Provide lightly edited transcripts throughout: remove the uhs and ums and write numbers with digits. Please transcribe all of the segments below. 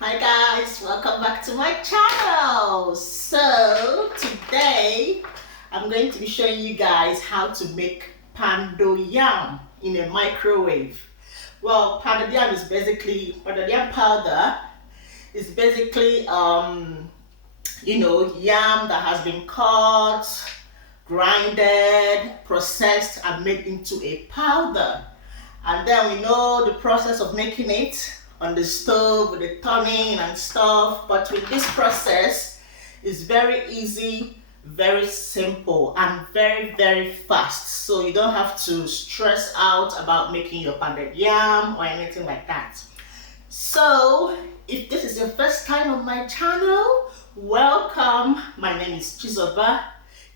Hi guys, welcome back to my channel. So today I'm going to be showing you guys how to make Poundo Yam in a microwave. Well, Poundo Yam is basically Poundo Yam powder is basically yam that has been cut, grinded, processed and made into a powder. And then we know the process of making it on the stove with the turning and stuff. But with this process, it's very easy, very simple, and very fast. So you don't have to stress out about making your pounded yam or anything like that. So if this is your first time on my channel, welcome. My name is Chizoba.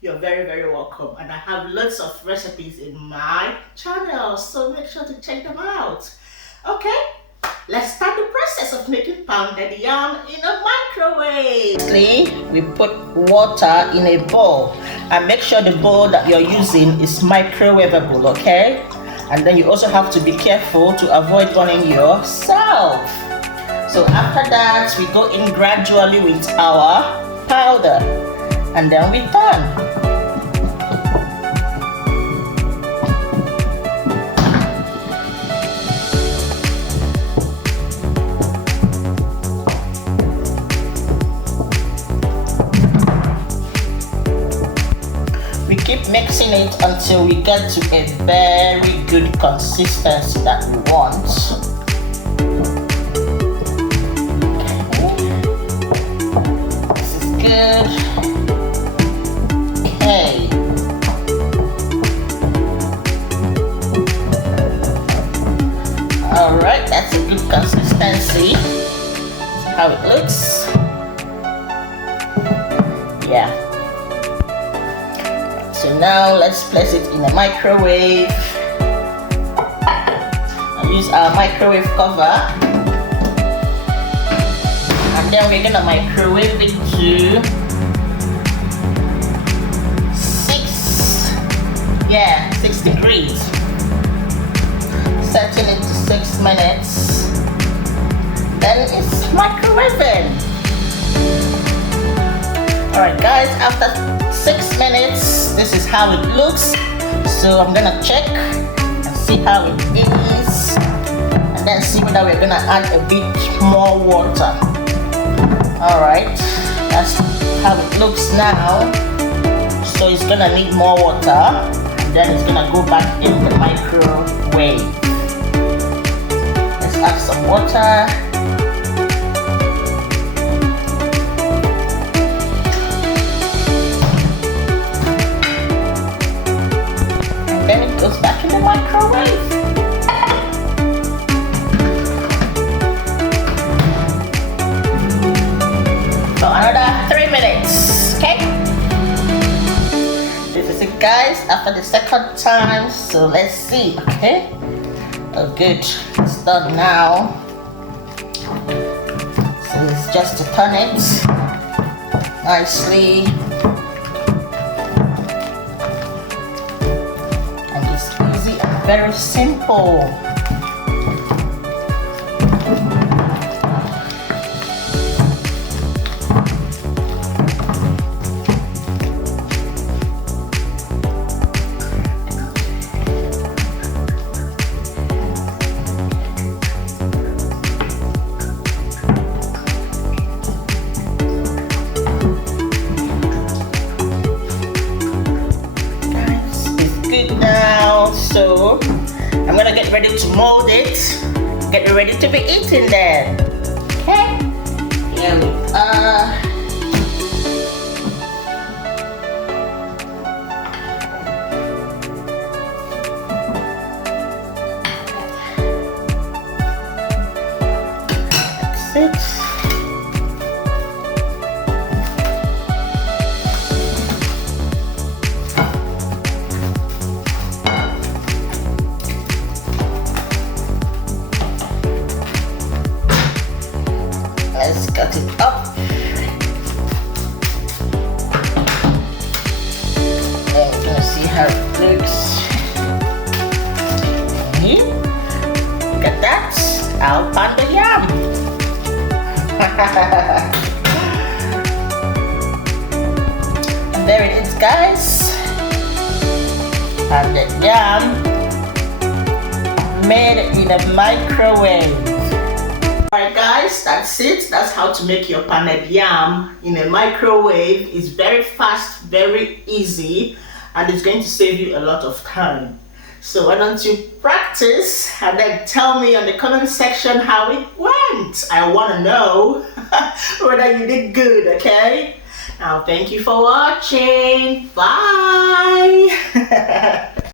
You're very welcome, and I have lots of recipes in my channel, so make sure to check them out. Okay, let's start the process of making pounded yam in a microwave. Firstly, we put water in a bowl, and make sure the bowl that you're using is microwavable, okay? And then you also have to be careful to avoid burning yourself. So after that, we go in gradually with our powder, and then we turn. We keep mixing it until we get to a very good consistency that we want. Okay. This is good. Okay. Alright, that's a good consistency. See how it looks? Yeah. So now let's place it in a microwave. I'll use our microwave cover. And then we're gonna microwave it to 6 degrees. Setting it to 6 minutes. Then it's microwaving. Alright guys, after 6 minutes, this is how it looks. So I'm gonna check and see how it is, and then see whether we're gonna add a bit more water. Alright, that's how it looks now. So it's gonna need more water, and then it's gonna go back in the microwave. Let's add some water. Then it goes back in the microwave. For another 3 minutes, okay? This is it guys, after the second time, so let's see, okay? Oh good, it's done now. So it's just to turn it nicely. Very simple. It's good now, so I'm gonna get ready to mold it. Get ready to be eaten then. Okay? Here we are. That's it. Let's cut it up. And we're gonna see how it looks. Look at that, our Poundo Yam. There it is, guys. And the yam made in a microwave. Alright guys, that's it. That's how to make your pounded yam in a microwave. It's very fast, very easy, and it's going to save you a lot of time. So why don't you practice and then tell me on the comment section how it went. I want to know whether you did good, okay? Now thank you for watching. Bye.